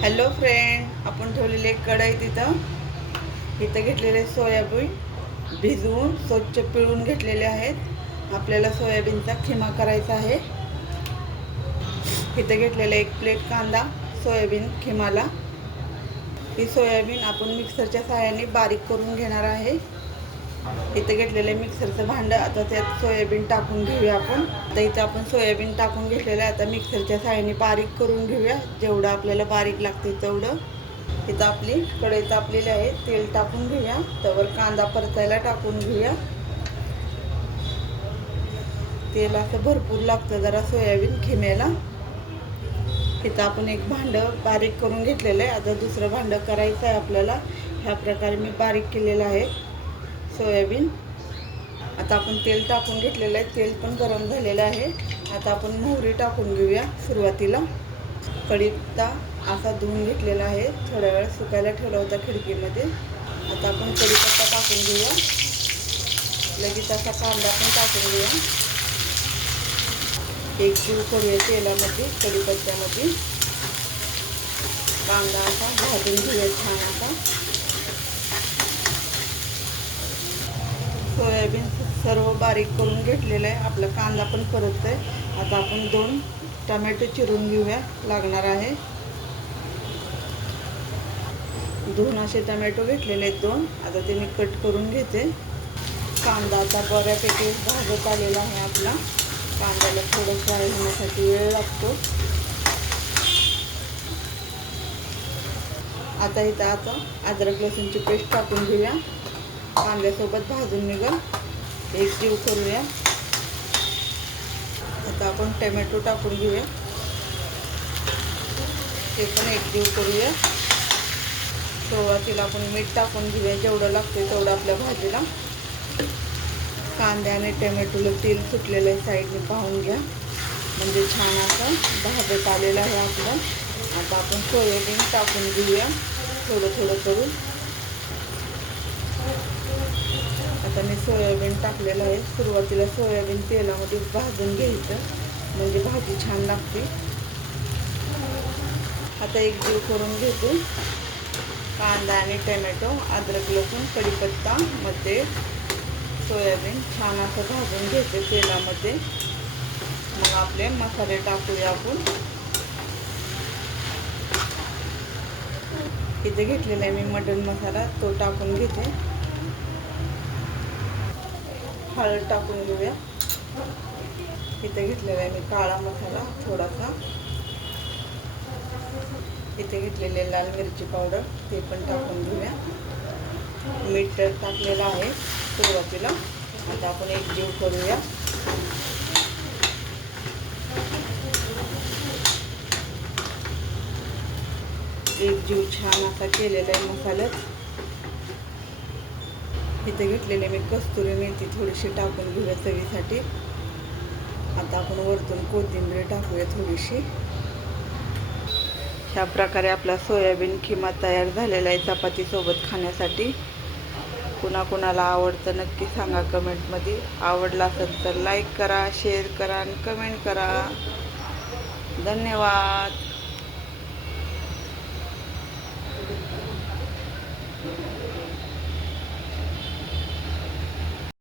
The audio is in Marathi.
हॅलो फ्रेंड, आपण ठेवलेले एक कढई इथं घेतलेले सोयाबीन भिजवून स्वच्छ पिळून घेतलेले आहेत. आपल्याला सोयाबीनचा खिमा करायचा आहे. इथं घेतलेला एक प्लेट कांदा सोयाबीन खिमाला. ही सोयाबीन आपण मिक्सरच्या सहाय्याने बारीक करून घेणार आहे. इथं घेतलेलं मिक्सरचं भांडं. आता त्यात सोयाबीन टाकून घेऊया आपण. आता इथं आपण सोयाबीन टाकून घेतलेलं आहे. आता मिक्सरच्या सहाय्याने बारीक करून घेऊया, जेवढं आपल्याला बारीक लागते तेवढं. इथं आपली कढई तापलेली आहे. तेल टाकून घेऊया. त्यावर कांदा परतायला टाकून घेऊया. तेल असं भरपूर लागतं जरा सोयाबीन खिम्याला. इथं आपण एक भांडं बारीक करून घेतलेलं आहे. आता दुसरं भांडं करायचं आहे आपल्याला. ह्या प्रकारे मी बारीक केलेलं आहे सोयाबीन. आता आपण तेल टाकून घेतलेलं आहे. तेल पण गरम झालेलं आहे. आता आपण मोहरी टाकून घेऊया सुरुवातीला. कढीपत्ता असा धुवून घेतलेला आहे. थोड्या वेळ सुकायला ठेवला होता खिडकीमध्ये. आता आपण कढीपत्ता टाकून घेऊया. लगेच असा कांदा पण टाकून घेऊया. एक जीव करूया तेलामध्ये, कढीपत्त्यामध्ये. कांदा असा भाजून घेऊया छान असा. सोयाबीन सर्व बारीक करून घेतलेलं आहे. आपला कांदा पण परततोय. आता आपण 2 टमॅटो चिरून घेऊया, लागणार आहे. 2 असे टमॅटो घेतलेले आहेत 2. आता ते मी कट करून घेते. कांदा आता बऱ्यापैकी भाजत आलेला आहे आपला. कांद्याला थोडं फ्राय होण्यासाठी वेळ लागतो. आता इथं अद्रक लसूणची पेस्ट टाकून घेऊया. कांद्यासोबत भाजून निघल. एक जीव करूया. आता आपण टमॅटो टाकून घेऊया. ते पण एक जीव करूया. सुरुवातीला आपण मीठ टाकून घेऊया, जेवढं लागतं तेवढं आपल्या भाजीला. कांद्या आणि टमॅटोला तेल सुटलेलं आहे साईडने पाहून घ्या, म्हणजे छान असं भाजत आलेलं आहे आपलं. आता आपण सोयाबीन टाकून घेऊया थोडं थोडं करून. आता मी सोयाबीन टाकलेलं आहे. सुरुवातीला सोयाबीन तेलामध्ये भाजून घ्यायचं, म्हणजे भाजी छान लागते. आता एक जीव करून घेतो. कांदा आणि टमॅटो, अद्रक लसूण, कढीपत्ता मध्ये सोयाबीन छान असं भाजून घेते तेलामध्ये. मग आपले मसाले टाकूया आपण. इथे घेतलेला आहे मी मटन मसाला, तो टाकून घेते. हळद टाकून घेऊया. इथे घेतलेला आहे मी काळा मसाला थोडासा. इथे घेतलेले लाल मिरची पावडर, ते पण टाकून घेऊया. मीठ तर टाकलेलं आहे सुरुवातीला. आता आपण एक जीव करूया. एक जीव छान असा केलेला आहे मसाल्यात. इथे घेतलेले मी कस्तुरी मेथी थोडीशी टाकून घेऊया चवीसाठी. आता आपण वरतून कोथिंबीर टाकूया थोडीशी. ह्या प्रकारे आपला सोयाबीन खिमा तयार झालेला आहे चपातीसोबत खाण्यासाठी. कुणाकुणाला आवडतं नक्की सांगा कमेंटमध्ये. आवडला असेल तर लाईक करा, शेअर करा आणि कमेंट करा. धन्यवाद.